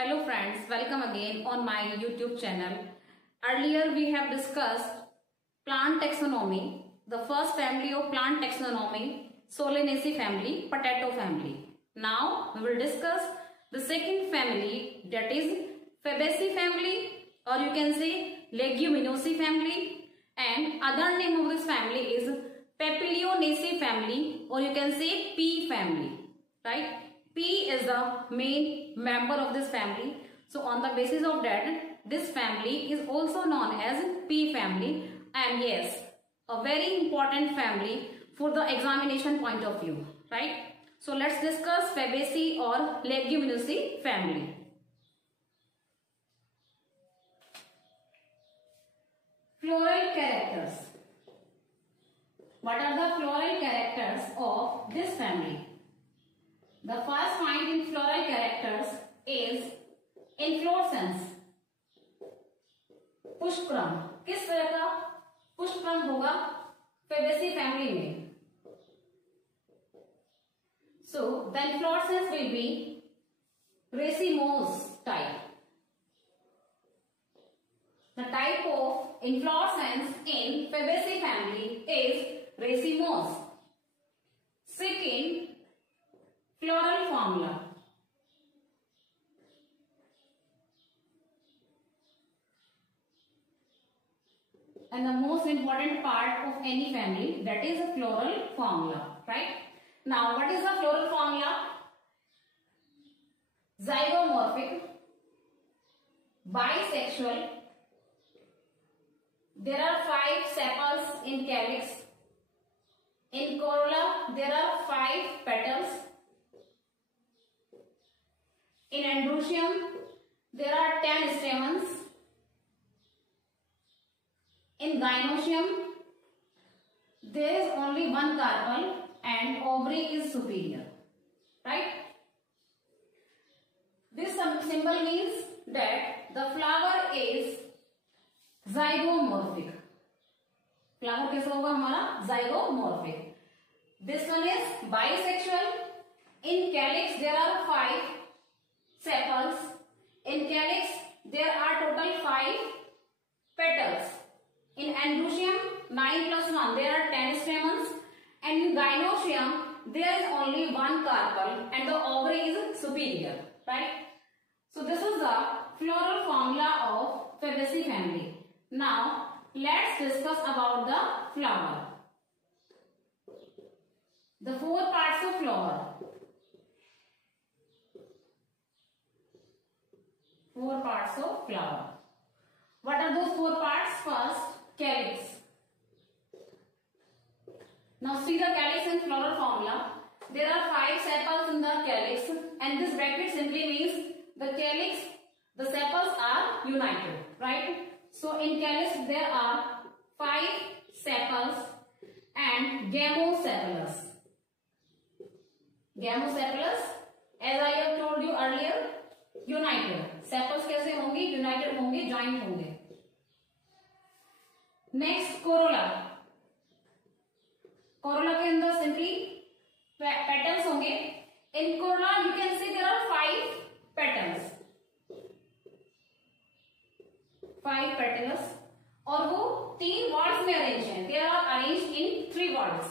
Hello friends, welcome again on my YouTube channel. Earlier we have discussed plant taxonomy, the first family of plant taxonomy, Solanaceae family, potato family. Now we will discuss the second family, that is Fabaceae family, or you can say Leguminosae family, and other name of this family is Papilionaceae family, or you can say P family, right? P is the main member of this family. So on the basis of that, this family is also known as P family, and yes, a very important family for the examination point of view, right? So let's discuss Fabaceae or Leguminosae family. Floral characters. What are the floral characters of this family? The first point in floral characters is inflorescence. पुष्पक्रम. किस तरह का पुष्पक्रम होगा Fabaceae family में? So the inflorescence will be racemose type. The type of inflorescence in Fabaceae family is racemose. Second, floral formula. And the most important part of any family, that is a floral formula, right? Now, what is the floral formula? Zygomorphic, bisexual. There are 5 sepals in calyx. In corolla, there are 5 petals. In androecium, there are 10 stamens. In gynoecium, there is only 1 carpel and ovary is superior, right? This symbol means that the flower is zygomorphic. Flower कैसा होगा हमारा? Zygomorphic. This one is bisexual. In calyx, there are 5 sepals. In calyx, there are total 5 petals. In androecium, 9 plus 1, there are 10 stamens. And in gynoecium, there is only 1 carpel and the ovary is superior, right? So this is the floral formula of Fabaceae family. Now, let's discuss about the flower. The 4 parts of flower. 4 parts of flower. What are those 4 parts? First, calyx. Now see the calyx and floral formula. There are 5 sepals in the calyx, and this bracket simply means the calyx, the sepals are united, right? So in calyx there are 5 sepals and gamosepalous. Gamosepalous, as I have told you earlier, united. Sepals कैसे होंगे? United होंगे, joint होंगे. Next, corolla. Corolla के अंदर simply petals होंगे. In corolla you can see there are 5 petals. 5 petals. और वो 3 wards में arranged हैं. They are arranged in 3 wards.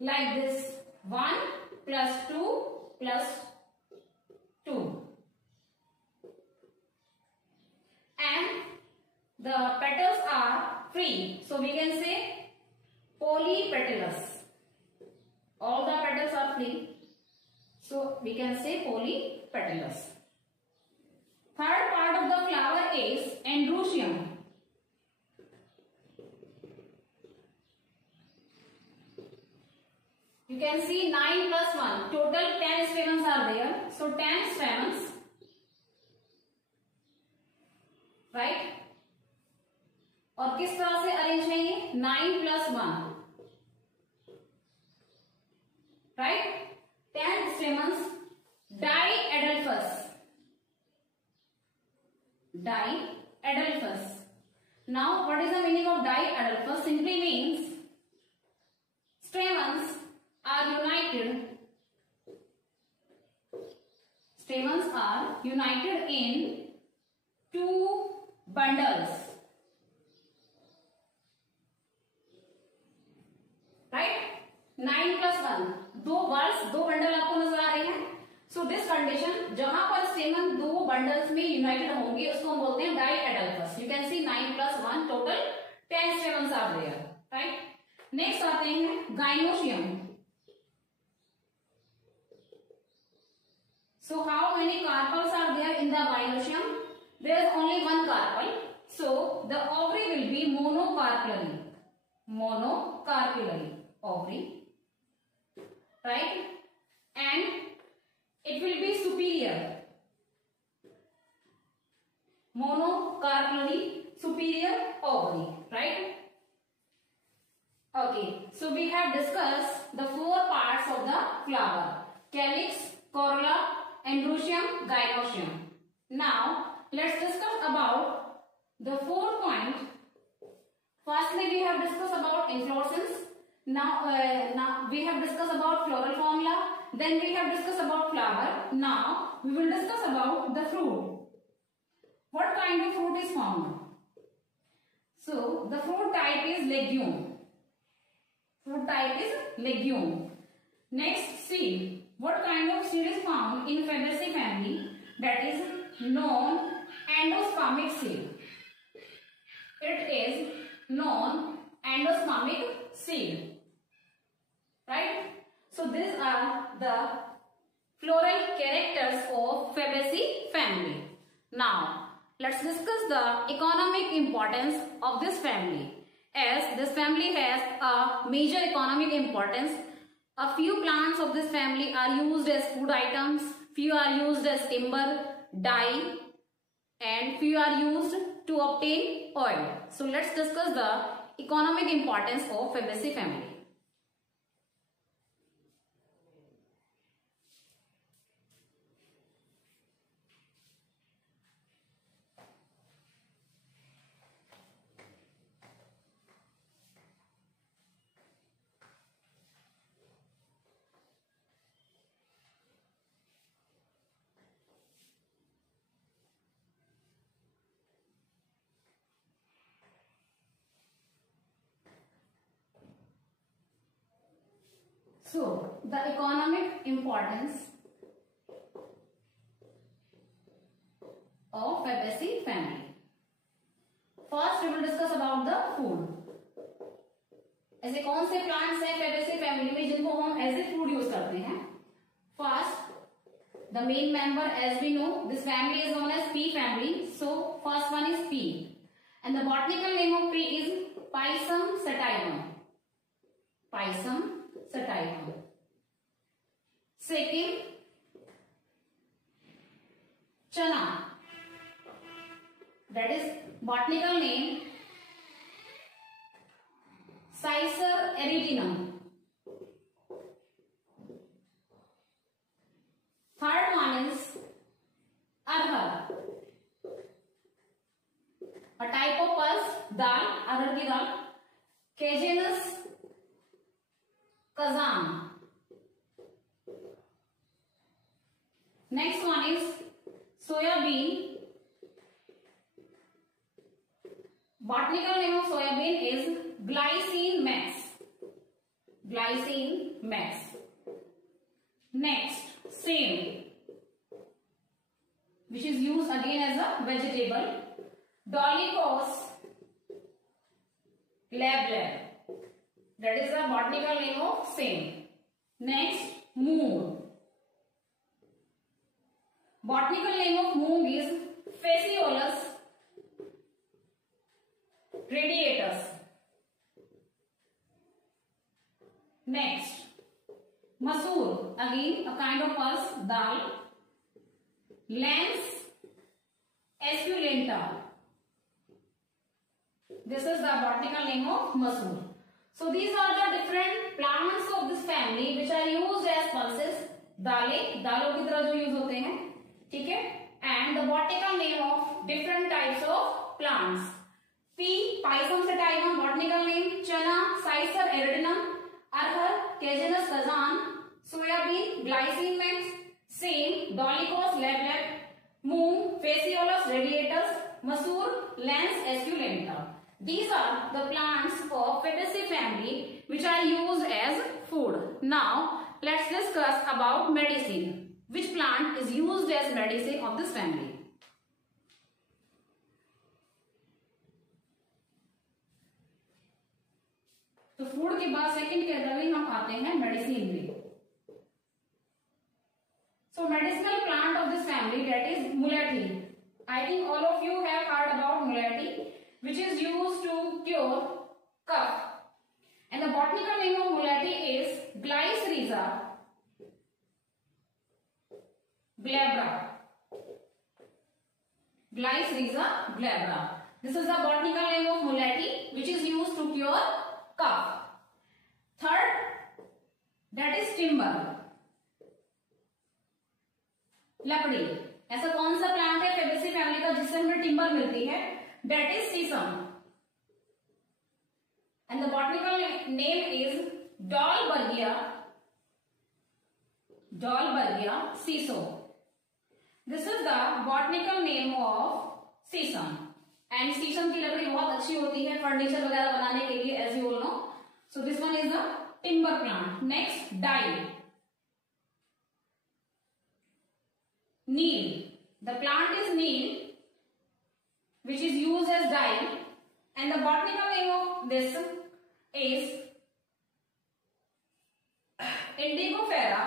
Like this. 1 plus 2 plus 2. And the petals are free. So we can say polypetalous. All the petals are free. So we can say polypetalous. Third part of the flower is androecium. You can see 9 plus 1. Total 10 stamens are there. So 10 stamens. Right? और किस तरह से arrange है ये? 9 plus 1. Right? 10 stamens. Diadelphous. Diadelphous. Now, what is the meaning of diadelphous? Simply means stamens are united Stamens are united in two bundles. Right? 9 plus 1. दो bundle आपको नजर आ रहे हैं. So this condition, जहां पर स्टेमन दो बंडल्स में यूनाइटेड होंगे उसको हम बोलते हैं डाइएडल्फस. You can see 9 plus 1 total 10 stamens are there. Right? Next आते हैं gynoecium. So how many carpels are there in the gynoecium? There is only one carpel. So the ovary will be monocarpellary. Monocarpellary ovary. Right? And it will be superior. Monocarpellary superior ovary. Right? Okay. So we have discussed the four parts of the flower: calyx, corolla, androecium, gynoecium. Now let's discuss about the 4 points. Firstly, we have discussed about inflorescence. Now we have discussed about floral formula. Then we have discussed about flower. Now we will discuss about the fruit. What kind of fruit is found? So the fruit type is legume. Fruit type is legume. Next, seed. What kind of seed is found in Fabaceae family? That is non-endospermic seed. It is non-endospermic seed. Right? So these are the floral characters of Fabaceae family. Now let's discuss the economic importance of this family. As this family has a major economic importance, a few plants of this family are used as food items, few are used as timber, dye, and few are used to obtain oil. So let's discuss the economic importance of Fabaceae family. So, the economic importance of Fabaceae family. First, we will discuss about the food. ऐसे कौन से plants हैं Fabaceae family में जिनको हम as a food use करते हैं? First, the main member, as we know, this family is known as pea family. So, first one is pea, and the botanical name of pea is Pisum sativum. Pisum sativum. Second, chana. That is botanical name Cicer aridinum. Third one is arhar, a type of pulse dal, arhar ki dal. Cajanus kazan. Next one is soyabean. Botanical name of soyabean is Glycine max. Glycine max. Next, same, which is used again as a vegetable, Dolichos lablab. That is the botanical name of same. Next, moong. Botanical name of moong is Phaseolus radiatus. Next, masoor, again a kind of pulse dal, Lens esculenta. This is the botanical name of masoor. So these are the different plants of this family which are used as pulses. दालें, दालों की तरह जो use होते हैं, ठीक है. And the botanical name of different types of plants. Pea, Pisum sativum, botanical name. Chana, Cicer aridinum. Arhar, Cajanus kazan. Soyabean, Glycine max. Same, Dolichos lab, mung, Phaseolus radiatus, Masoor, Lens esculenta. These are the plants of Fabaceae family which are used as food. Now let's discuss about medicine. Which plant is used as medicine of this family? तो food के बाद second के अंदर ही हम आते हैं medicine में. So medicinal plant of this family, that is muletti. I think all of you have heard about muletti, which is used to cure cough. And the botanical name of muletti is Glycyrrhiza glabra. Glycyrrhiza glabra. This is the botanical name of muletti, which is used to cure cough. Third, that is timber. लकड़ी. ऐसा कौन सा plant है Fabaceae family का जिससे हमें timber मिलती है? That is sisam. And the botanical name is Dahlbergia siso. This is the botanical name of sisam. And sisam की लकड़ी बहुत अच्छी होती है फर्नीचर वगैरह बनाने के लिए, as you all know. So this one is the timber plant. Next, dye. Neem. The plant is neem, which is used as dye, and the botanical name of this is Indigofera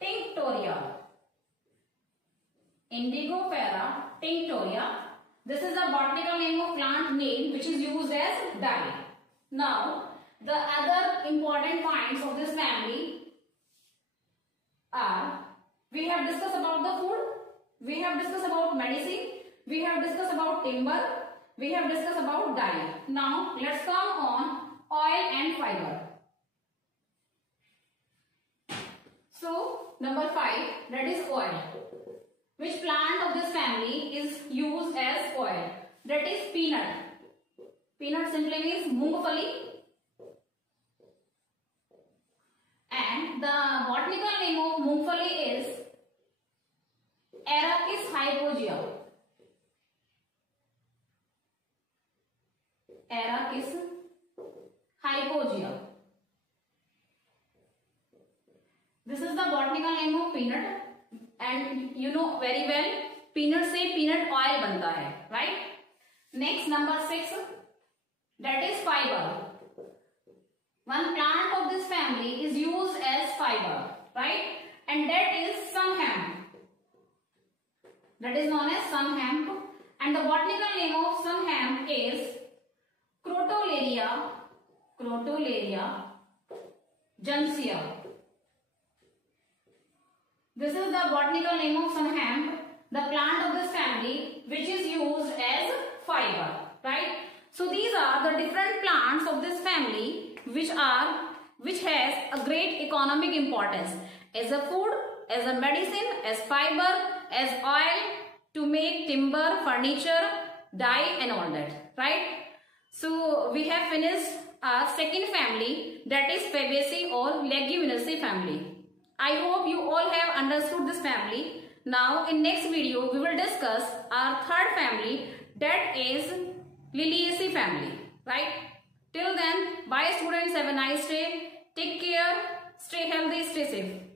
tinctoria. Indigofera tinctoria. This is the botanical name of plant neem, which is used as dye. Now, the other important points of this family are, we have discussed about the food, we have discussed about medicine, we have discussed about timber, we have discussed about dye. Now let's come on oil and fiber. So number 5, that is oil. Which plant of this family is used as oil? That is peanut. Peanut simply means mungfali. And the botanical name of mungfali is Arachis hypogaea. Arachis hypogaea. This is the botanical name of peanut, and you know very well peanut से peanut oil बनता है, right? Next, number 6, that is fiber. One plant of this family is used as fiber, right? And that is sun hemp. That is known as sun hemp. And the botanical name of sun hemp is Crotalaria juncea. This is the botanical name of sun hemp, the plant of this family, which is used as fiber, right? So these are the different plants of this family which has a great economic importance as a food, as a medicine, as fiber, as oil, to make timber, furniture, dye and all that, right? So we have finished our second family, that is Fabaceae or Leguminosae family. I hope you all have understood this family. Now in next video we will discuss our third family, that is Liliaceae family, right? Till then, bye students, have a nice day, take care, stay healthy, stay safe.